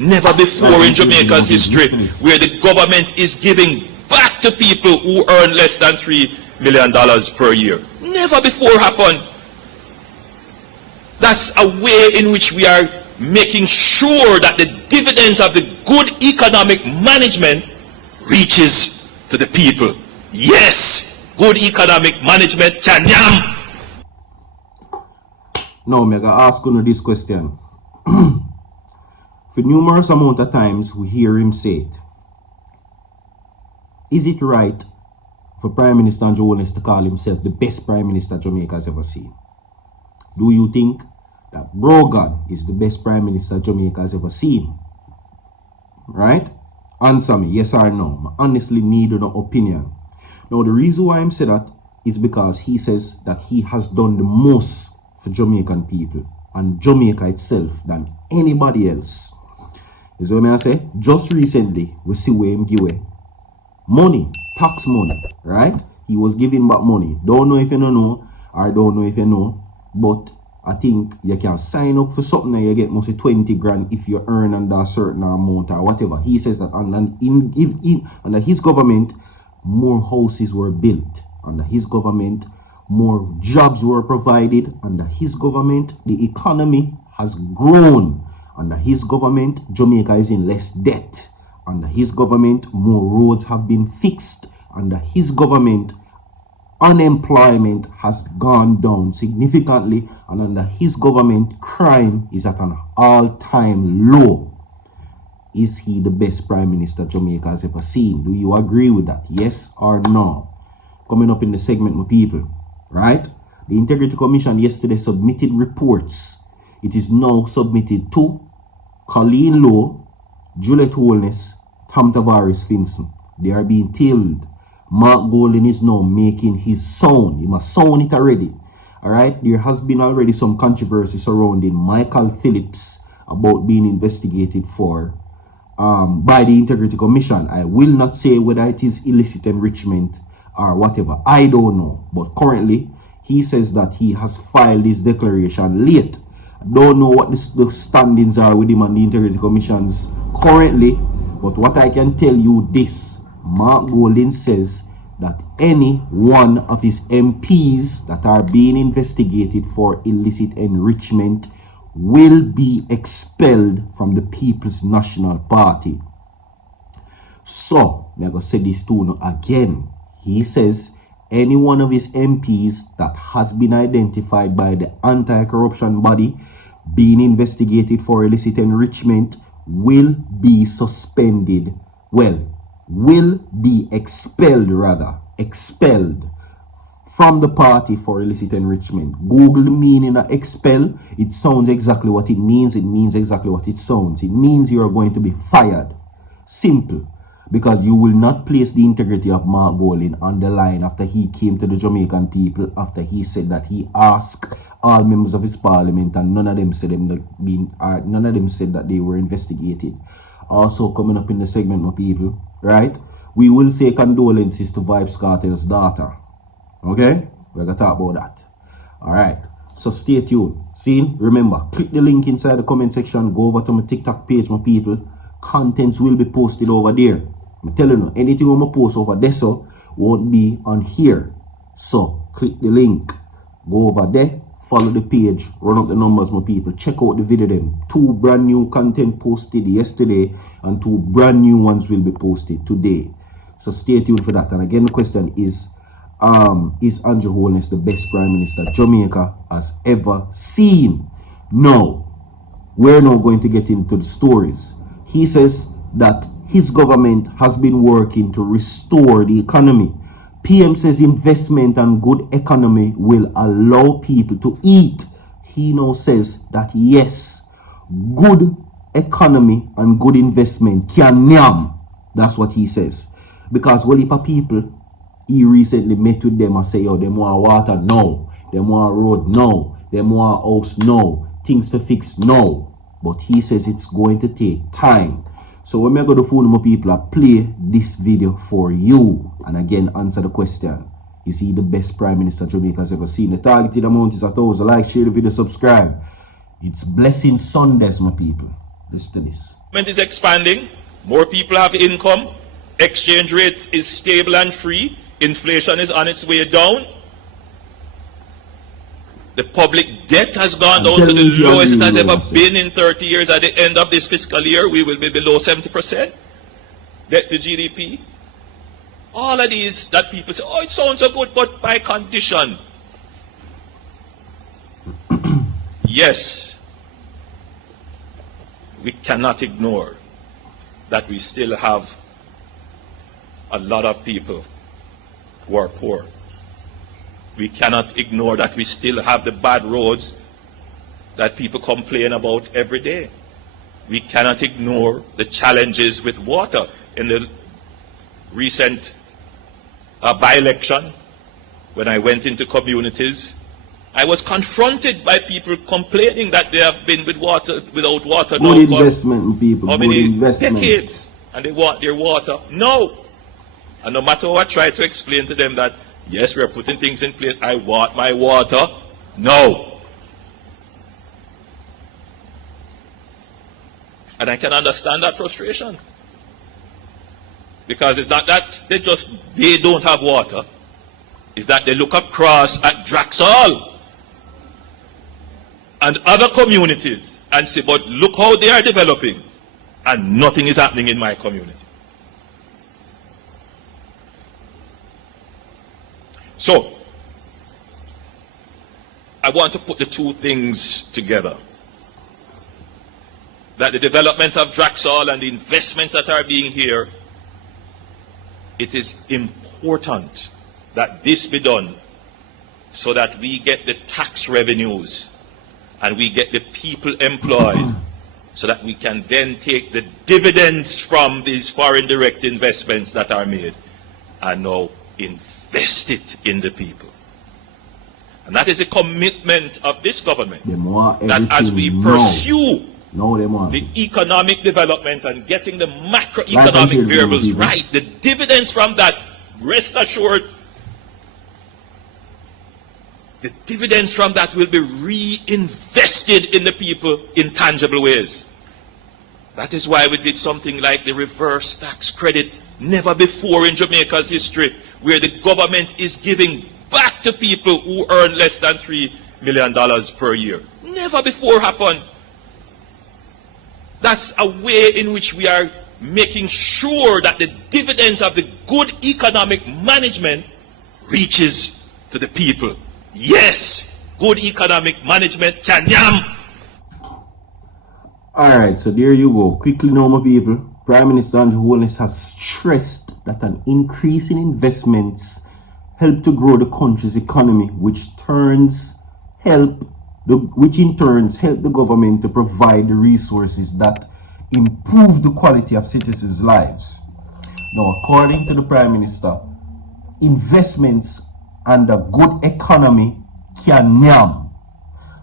Never before in Jamaica's history where the government is giving back to people who earn less than $3 million per year. Never before happened. That's a way in which we are making sure that the dividends of the good economic management reaches to the people. Yes, good economic management can yam. Now, I'm going to ask you this question. For numerous amount of times, we hear him say it. Is it right for Prime Minister Holness to call himself the best Prime Minister Jamaica has ever seen? Do you think that Brogan is the best Prime Minister Jamaica has ever seen? Right? Answer me, yes or no. I honestly need an opinion. Now, the reason why I'm saying that is because he says that he has done the most for Jamaican people and Jamaica itself than anybody else. You see what I say? Just recently, we see where him give away money, tax money, right? He was giving back money. Don't know if you don't know, or don't know if you know, but I think you can sign up for something and you get mostly 20 grand if you earn under a certain amount or whatever. He says that under his government, more houses were built. Under his government, more jobs were provided. Under his government, the economy has grown. Under his government, Jamaica is in less debt. Under his government, more roads have been fixed. Under his government, unemployment has gone down significantly. And under his government, crime is at an all-time low. Is he the best Prime Minister Jamaica has ever seen? Do you agree with that? Yes or no? Coming up in the segment, my people, right? The Integrity Commission yesterday submitted reports. It is now submitted to Colleen Lowe, Juliet Holness, Tom Tavares Finson. They are being tailed. Mark Golden is now making his sound. He must sound it already. Alright, there has been already some controversy surrounding Michael Phillips about being investigated for by the Integrity Commission. I will not say whether it is illicit enrichment or whatever. I don't know. But currently, he says that he has filed his declaration late. I don't know what the standings are with him and the Integrity Commissions currently. But what I can tell you this, Mark Golden says that any one of his MPs that are being investigated for illicit enrichment will be expelled from the People's National Party. So, I'm going to say this too again. He says any one of his MPs that has been identified by the anti-corruption body being investigated for illicit enrichment will be suspended. Well, will be expelled from the party for illicit enrichment. Google the meaning of expel. It sounds exactly what it means. It means exactly what it sounds. It means you are going to be fired. Simple. Because you will not place the integrity of Mark Golden on the line after he came to the Jamaican people, after he said that he asked all members of his parliament and none of them said that they were investigated. Also coming up in the segment, my people, right? We will say condolences to Vybz Kartel's daughter. Okay? We're going to talk about that. Alright. So stay tuned. See? Remember, click the link inside the comment section. Go over to my TikTok page, my people. Contents will be posted over there. I'm telling you, anything I'm going to post over there so won't be on here. So, click the link. Go over there. Follow the page. Run up the numbers, my people. Check out the video them. 2 brand new content posted yesterday and 2 brand new ones will be posted today. So stay tuned for that. And again, the question is Andrew Holness the best Prime Minister Jamaica has ever seen? No. We're now going to get into the stories. He says that his government has been working to restore the economy. PM says investment and good economy will allow people to eat. He now says that yes, good economy and good investment can yam. That's what he says. Because well, if people, he recently met with them and say, yo, them want water? No. Them want road? No. Them want house? No. Things to fix? No. But he says it's going to take time. So when I go to phone my people, I play this video for you. And again, answer the question. Is he the best Prime Minister Jamaica has ever seen? The targeted amount is 1,000. Like, share the video, subscribe. It's Blessing Sundays, my people. Listen to this. is expanding, more people have income, exchange rate is stable and free, inflation is on its way down, the public debt has gone down to the lowest it has ever been in 30 years. At the end of this fiscal year, we will be below 70% debt to GDP. All of these that people say, oh, it sounds so good, but by condition. Yes, we cannot ignore that we still have a lot of people who are poor. We cannot ignore that we still have the bad roads that people complain about every day. We cannot ignore the challenges with water. In the recent by-election, when I went into communities, I was confronted by people complaining that they have been without water now good investment, people. how Good many investment. decades, and they want their water. No. And no matter what I try to explain to them that, yes, we are putting things in place, I want my water. No. And I can understand that frustration. Because it's not that they don't have water. It's that they look across at Draxall and other communities and say, but look how they are developing, and nothing is happening in my community. So, I want to put the two things together. That the development of Draxall and the investments that are being here, it is important that this be done so that we get the tax revenues and we get the people employed so that we can then take the dividends from these foreign direct investments that are made and now invest it in the people. And that is a commitment of this government, that as we pursue the economic development and getting the macroeconomic variables right, the dividends from that, rest assured, the dividends from that will be reinvested in the people in tangible ways. That is why we did something like the reverse tax credit, never before in Jamaica's history, where the government is giving back to people who earn less than $3 million per year. Never before happened. That's a way in which we are making sure that the dividends of the good economic management reaches to the people. Yes, good economic management can yam. Alright, so there you go. Quickly now, my people. Prime Minister Andrew Holness has stressed that an increase in investments help to grow the country's economy, which in turn help the government to provide the resources that improve the quality of citizens' lives. Now, according to the Prime Minister, investments and a good economy can yam.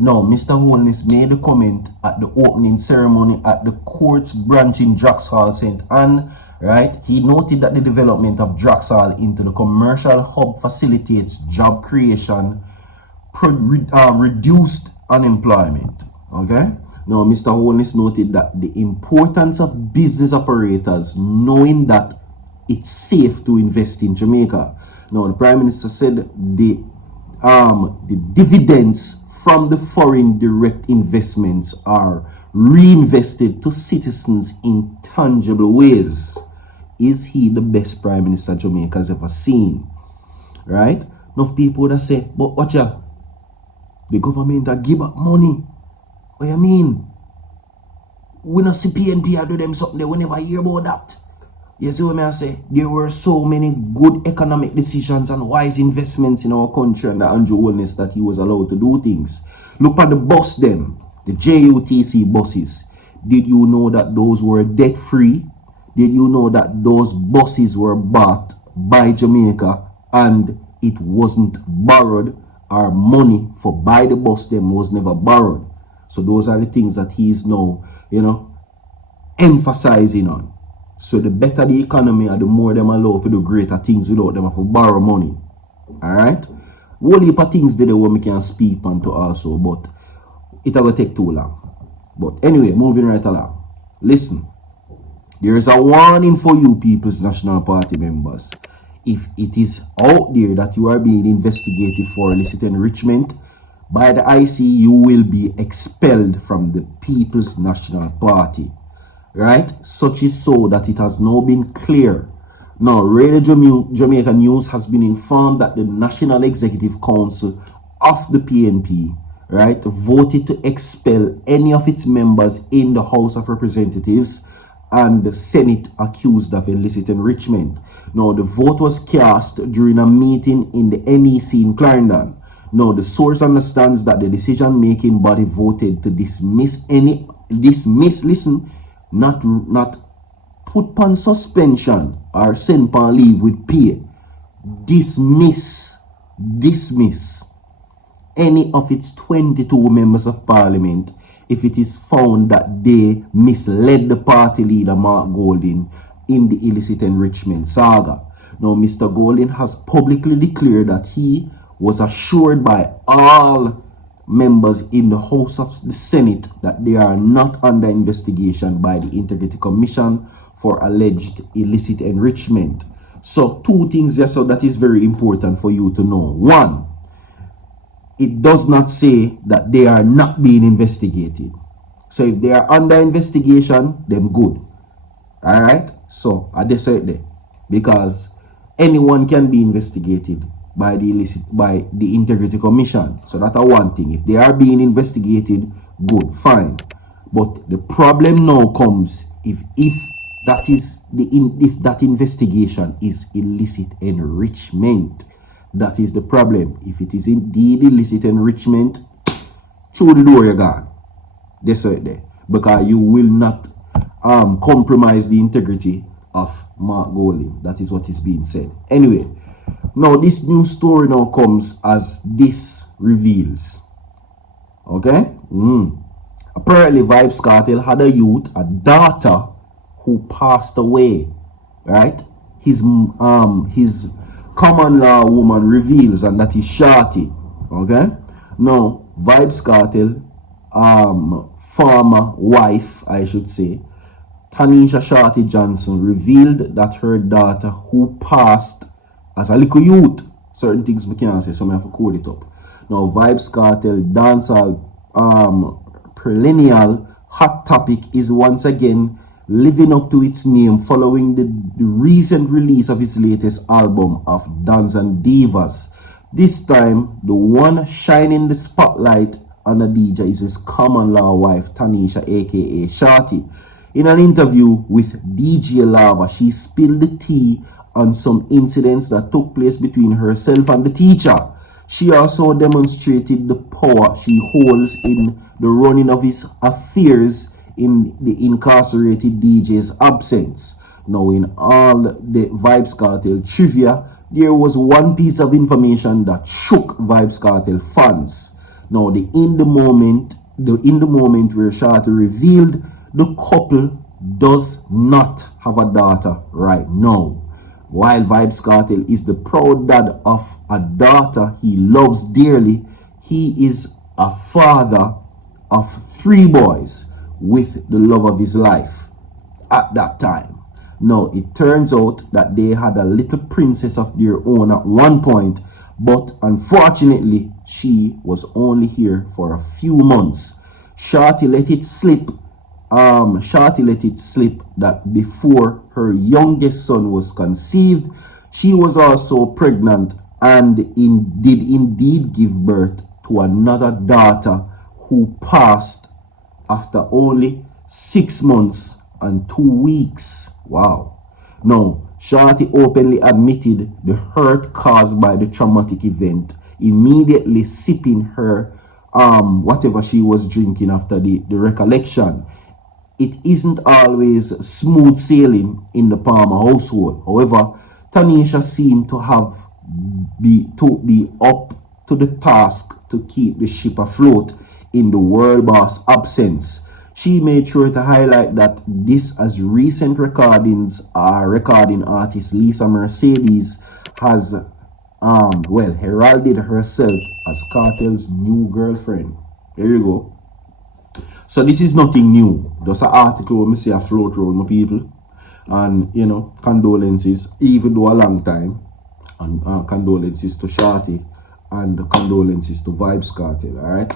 Now, Mr. Holness made a comment at the opening ceremony at the court's branch in Draxall, St. Anne, right? He noted that the development of Draxall into the commercial hub facilitates job creation, reduced unemployment, okay? Now, Mr. Holness noted that the importance of business operators knowing that it's safe to invest in Jamaica. Now, the Prime Minister said the dividends from the foreign direct investments are reinvested to citizens in tangible ways. Is he the best Prime Minister Jamaica has ever seen? Right? Enough people that say, but watch out, the government that give up money. What you mean? We not see PNP do them something, they will never hear about that. You see what I say? There were so many good economic decisions and wise investments in our country under Andrew Holness that he was allowed to do things. Look at the bus them, the JUTC buses. Did you know that those were debt free? Did you know that those buses were bought by Jamaica and it wasn't borrowed? Our money for buy the bus them was never borrowed. So those are the things that he's now, emphasizing on. So the better the economy and the more them allow for the greater things without them have to borrow money. Alright? One heap of things there we can speak on to also, but it will take too long. But anyway, moving right along. Listen. There is a warning for you, People's National Party members. If it is out there that you are being investigated for illicit enrichment by the IC, you will be expelled from the People's National Party. Right? Such is so that it has now been clear. Now, Radio Jamaica News has been informed that the National Executive Council of the PNP, right, voted to expel any of its members in the House of Representatives and the Senate accused of illicit enrichment. Now, the vote was cast during a meeting in the NEC in Clarendon. Now, the source understands that the decision-making body voted to not put on suspension or send on leave with pay. Dismiss any of its 22 members of parliament if it is found that they misled the party leader Mark Golding in the illicit enrichment saga. Now, Mr. Golding has publicly declared that he was assured by all members in the House of the Senate that they are not under investigation by the Integrity Commission for alleged illicit enrichment. So, two things here, so that is very important for you to know. One, it does not say that they are not being investigated. So if they are under investigation, then good. Alright? So I just said that. Because anyone can be investigated by the Integrity Commission. So that's one thing. If they are being investigated, good, fine. But the problem now comes if that investigation is illicit enrichment. That is the problem. If it is indeed illicit enrichment, through the door you're gone. That's right there. Because you will not compromise the integrity of Mark Golding. That is what is being said. Anyway, now this new story now comes as this reveals. Okay? Apparently Vybz Kartel had a daughter who passed away. Right? His common law woman reveals, and that is Shorty. Okay? Now, Vybz Kartel, former wife, I should say, Tanisha Shorty Johnson, revealed that her daughter, who passed as a little youth, certain things we can't say, so I have to code it up. Now, Vybz Kartel dancehall perennial hot topic is once again living up to its name following the recent release of his latest album of Dance and Divas. This time, the one shining the spotlight on the DJ is his common law wife, Tanisha, aka Shorty. In an interview with DJ Lava, she spilled the tea on some incidents that took place between herself and the teacher. She also demonstrated the power she holds in the running of his affairs in the incarcerated DJ's absence. Now, in all the Vybz Kartel trivia, there was one piece of information that shook Vybz Kartel fans. Now, in the moment where Shorty revealed the couple does not have a daughter right now. While Vybz Kartel is the proud dad of a daughter he loves dearly, he is a father of 3 boys with the love of his life at that time. Now, it turns out that they had a little princess of their own at one point, but unfortunately, she was only here for a few months. Shorty let it slip that before her youngest son was conceived, she was also pregnant and did indeed give birth to another daughter who passed after only 6 months and 2 weeks. Wow. Now, Shorty openly admitted the hurt caused by the traumatic event, immediately sipping her whatever she was drinking after the recollection. It isn't always smooth sailing in the Palmer household. However, Tanisha seemed to be up to the task to keep the ship afloat in the world boss absence. She made sure to highlight that this, as recent recording artist Lisa Mercedes has heralded herself as Kartel's new girlfriend. There you go. So this is nothing new. Just an article when I say I float around my people. And, you know, condolences, even though a long time. And condolences to Shorty. And condolences to Vybz Kartel, alright?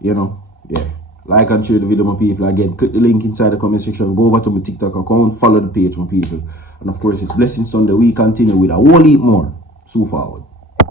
You know, yeah. Like and share the video, my people. Again, click the link inside the comment section. Go over to my TikTok account. Follow the page, my people. And of course, it's Blessing Sunday. We continue with a whole heap more. So forward.